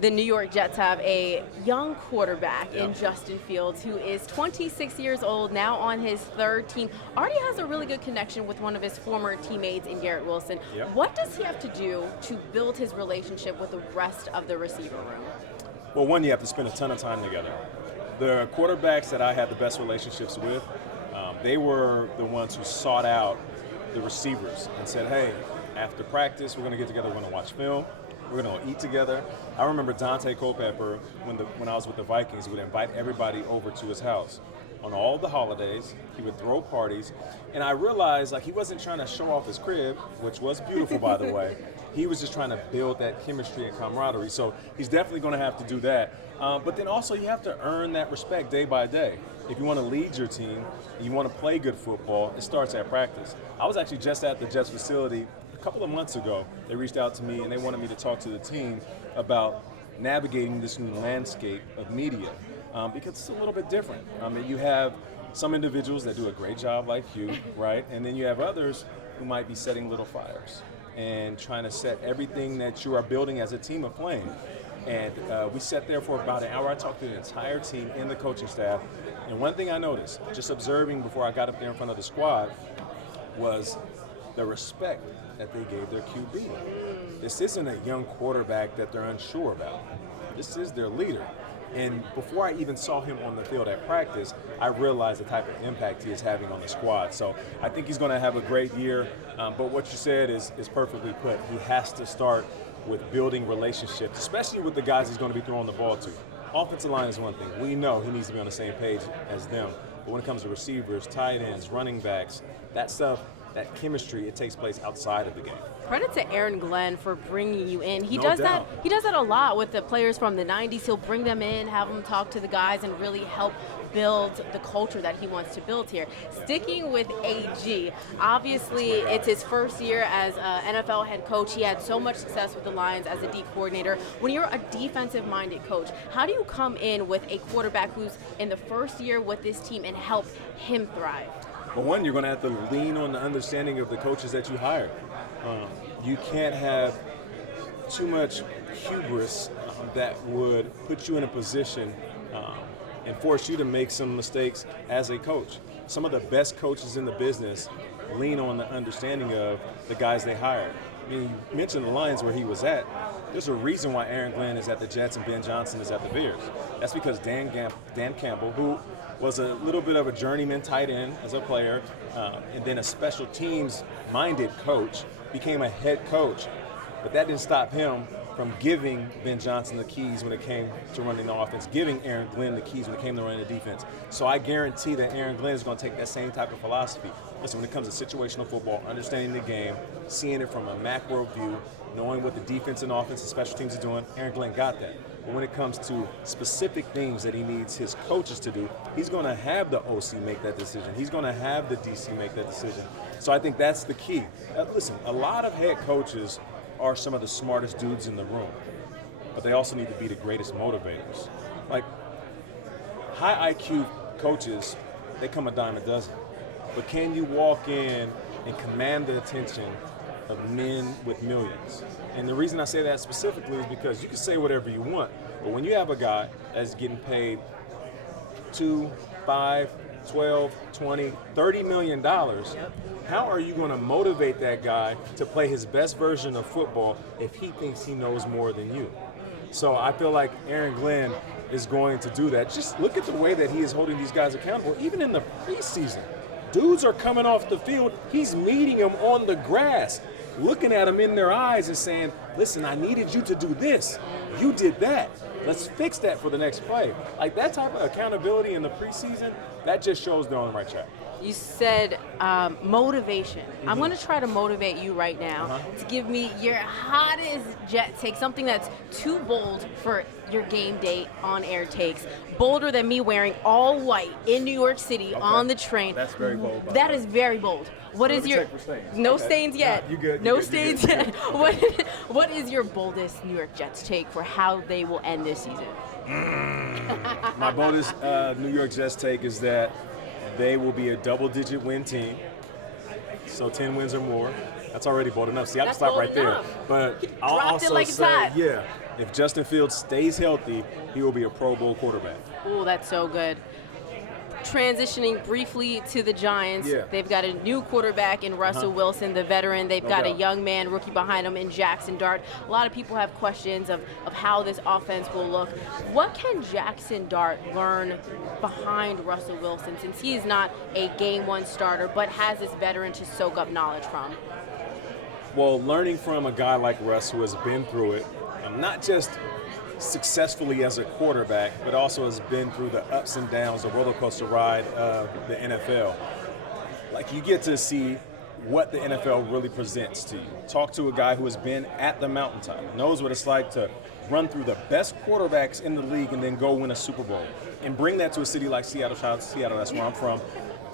The New York Jets have a young quarterback in Justin Fields, who is 26 years old, now on his third team. Already has a really good connection with one of his former teammates in Garrett Wilson. What does he have to do to build his relationship with the rest of the receiver room? Well, one, you have to spend a ton of time together. The quarterbacks that I had the best relationships with, they were the ones who sought out the receivers and said, hey, after practice, we're going to get together, we're going to watch film, we're going to eat together. I remember Dante Culpepper, when I was with the Vikings, he would invite everybody over to his house. On all the holidays, he would throw parties, and I realized he wasn't trying to show off his crib, which was beautiful, by the way. He was just trying to build that chemistry and camaraderie. So he's definitely going to have to do that. But then also you have to earn that respect day by day. If you want to lead your team, and you want to play good football, it starts at practice. I was actually just at the Jets facility a couple of months ago. They reached out to me and they wanted me to talk to the team about navigating this new landscape of media. Because it's a little bit different. I mean, you have some individuals that do a great job like you, right? And then you have others who might be setting little fires and trying to set everything that you are building as a team aflame. And we sat there for about an hour. I talked to the entire team and the coaching staff. And one thing I noticed, just observing before I got up there in front of the squad, was the respect that they gave their QB. This isn't a young quarterback that they're unsure about. This is their leader. And before I even saw him on the field at practice, I realized the type of impact he is having on the squad. So I think he's going to have a great year. But what you said is perfectly put. He has to start with building relationships, especially with the guys he's going to be throwing the ball to. Offensive line is one thing. We know he needs to be on the same page as them. But when it comes to receivers, tight ends, running backs, that stuff, that chemistry, it takes place outside of the game. Credit to Aaron Glenn for bringing you in. He No does doubt. that. He does that a lot with the players from the 90s. He'll bring them in, have them talk to the guys, and really help build the culture that he wants to build here. Sticking with AG, obviously it's his first year as an NFL head coach. He had so much success with the Lions as a D coordinator. When you're a defensive-minded coach, how do you come in with a quarterback who's in the first year with this team and help him thrive? Well, one, you're going to have to lean on the understanding of the coaches that you hire. You can't have too much hubris that would put you in a position and force you to make some mistakes as a coach. Some of the best coaches in the business lean on the understanding of the guys they hire. I mean, you mentioned the Lions where he was at. There's a reason why Aaron Glenn is at the Jets and Ben Johnson is at the Bears. That's because Dan Campbell, who was a little bit of a journeyman tight end as a player, and then a special teams-minded coach, became a head coach. But that didn't stop him from giving Ben Johnson the keys when it came to running the offense, giving Aaron Glenn the keys when it came to running the defense. So I guarantee that Aaron Glenn is going to take that same type of philosophy. Listen, when it comes to situational football, understanding the game, seeing it from a macro view, knowing what the defense and offense and special teams are doing, Aaron Glenn got that. But when it comes to specific things that he needs his coaches to do, he's going to have the OC make that decision. He's going to have the DC make that decision. So I think that's the key. Listen, a lot of head coaches are some of the smartest dudes in the room, but they also need to be the greatest motivators. Like, high IQ coaches, they come a dime a dozen. But can you walk in and command the attention of men with millions? And the reason I say that specifically is because you can say whatever you want, but when you have a guy that's getting paid $2, $5, $12, $20, $30 million, how are you going to motivate that guy to play his best version of football if he thinks he knows more than you? So I feel like Aaron Glenn is going to do that. Just look at the way that he is holding these guys accountable. Even in the preseason, dudes are coming off the field. He's meeting them on the grass, looking at them in their eyes and saying, listen, I needed you to do this. You did that. Let's fix that for the next play. Like, that type of accountability in the preseason, that just shows they're on the right track. You said motivation. Mm-hmm. I'm going to try to motivate you right now to give me your hottest Jet take, something that's too bold for your game day on-air takes. Bolder than me wearing all white in New York City on the train. That's very bold. That is very bold. What is your no stains yet? Nah, you good. No stains yet. What is your boldest New York Jets take for how they will end this season? My boldest New York Jets take is that they will be a double-digit win team, so 10 wins or more. That's already bold enough. See, I have to stop right there. But I'll also say, If Justin Fields stays healthy, he will be a Pro Bowl quarterback. Ooh, that's so good. Transitioning briefly to the Giants, they've got a new quarterback in Russell Wilson, the veteran. They've got a young man, rookie behind him in Jackson Dart. A lot of people have questions of how this offense will look. What can Jackson Dart learn behind Russell Wilson, since he is not a game one starter, but has this veteran to soak up knowledge from? Well, learning from a guy like Russ who has been through it, not just successfully as a quarterback, but also has been through the ups and downs, the roller coaster ride of the NFL. Like, you get to see what the NFL really presents to you. Talk to a guy who has been at the mountaintop, knows what it's like to run through the best quarterbacks in the league and then go win a Super Bowl. And bring that to a city like Seattle. Shout out to Seattle, that's where I'm from.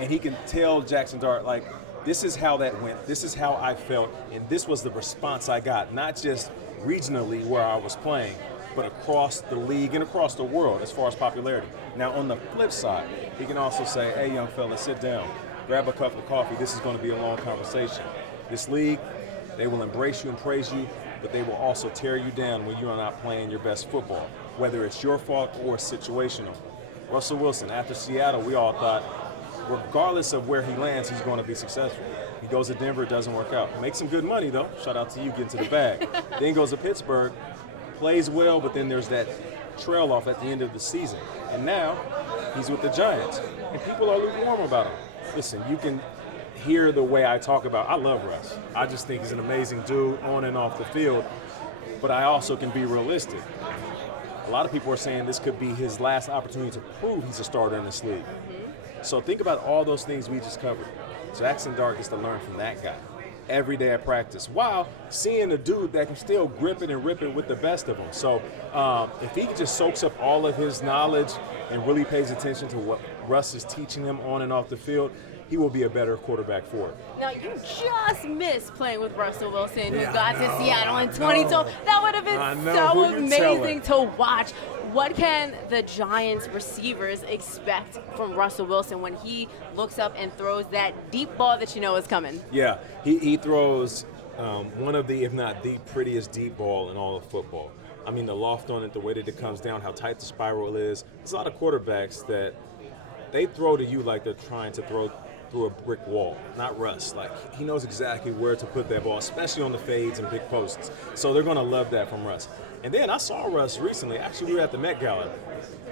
And he can tell Jackson Dart, like, this is how that went, this is how I felt, and this was the response I got, not just regionally where I was playing, but across the league and across the world as far as popularity. Now, on the flip side, he can also say, hey, young fella, sit down, grab a cup of coffee. This is going to be a long conversation. This league, they will embrace you and praise you, but they will also tear you down when you are not playing your best football, whether it's your fault or situational. Russell Wilson, after Seattle, we all thought, regardless of where he lands, he's going to be successful. He goes to Denver, it doesn't work out. Makes some good money, though. Shout out to you, getting to the bag. Then goes to Pittsburgh, plays well, but then there's that trail off at the end of the season. And now he's with the Giants, and people are lukewarm about him. Listen, you can hear the way I talk about, I love Russ. I just think he's an amazing dude on and off the field, but I also can be realistic. A lot of people are saying this could be his last opportunity to prove he's a starter in this league. So think about all those things we just covered. Jackson Dart gets to learn from that guy every day at practice, while seeing a dude that can still grip it and rip it with the best of them. So if he just soaks up all of his knowledge and really pays attention to what Russ is teaching him on and off the field, he will be a better quarterback for it. Now, you just missed playing with Russell Wilson, who got to Seattle in 2012. That would have been so amazing to watch. What can the Giants receivers expect from Russell Wilson when he looks up and throws that deep ball that you know is coming? Yeah, he throws one of the, if not the prettiest deep ball in all of football. I mean, the loft on it, the way that it comes down, how tight the spiral is. There's a lot of quarterbacks that they throw to you like they're trying to throw through a brick wall. Not Russ. Like, he knows exactly where to put that ball, especially on the fades and big posts. So they're going to love that from Russ. And then I saw Russ recently. Actually, we were at the Met Gala.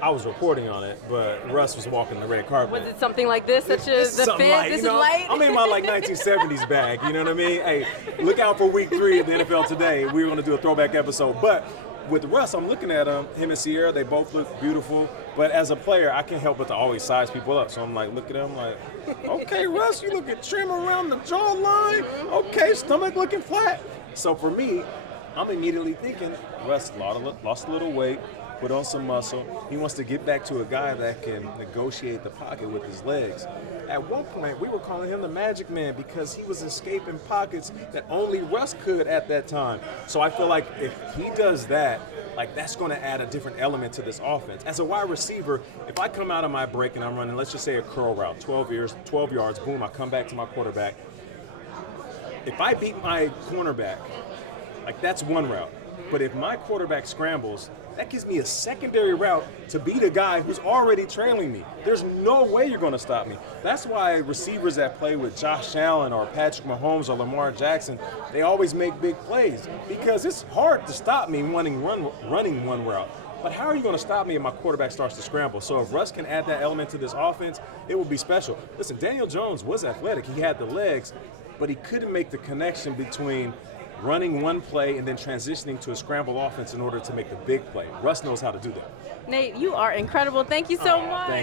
I was reporting on it, but Russ was walking the red carpet. Was it something like this, such as the fit? Light, this you know? is light? I'm in my 1970s bag, you know what I mean? Hey, look out for week 3 of the NFL Today. We're going to do a throwback episode. But with Russ, I'm looking at him and Sierra, they both look beautiful. But as a player, I can't help but to always size people up. So I'm like, look at him, like, okay, Russ, you looking trim around the jawline. Okay, stomach looking flat. So for me, I'm immediately thinking, Russ lost a little weight, put on some muscle. He wants to get back to a guy that can negotiate the pocket with his legs. At one point, we were calling him the Magic Man because he was escaping pockets that only Russ could at that time. So I feel like if he does that, like, that's going to add a different element to this offense. As a wide receiver, if I come out of my break and I'm running, let's just say a curl route, 12 yards, boom, I come back to my quarterback. If I beat my cornerback, like, that's one route. But if my quarterback scrambles, that gives me a secondary route to beat a guy who's already trailing me. There's no way you're going to stop me. That's why receivers that play with Josh Allen or Patrick Mahomes or Lamar Jackson, they always make big plays because it's hard to stop me running one route. But how are you going to stop me if my quarterback starts to scramble? So if Russ can add that element to this offense, it will be special. Listen, Daniel Jones was athletic. He had the legs, but he couldn't make the connection between running one play and then transitioning to a scramble offense in order to make the big play. Russ knows how to do that. Nate, you are incredible. Thank you so much.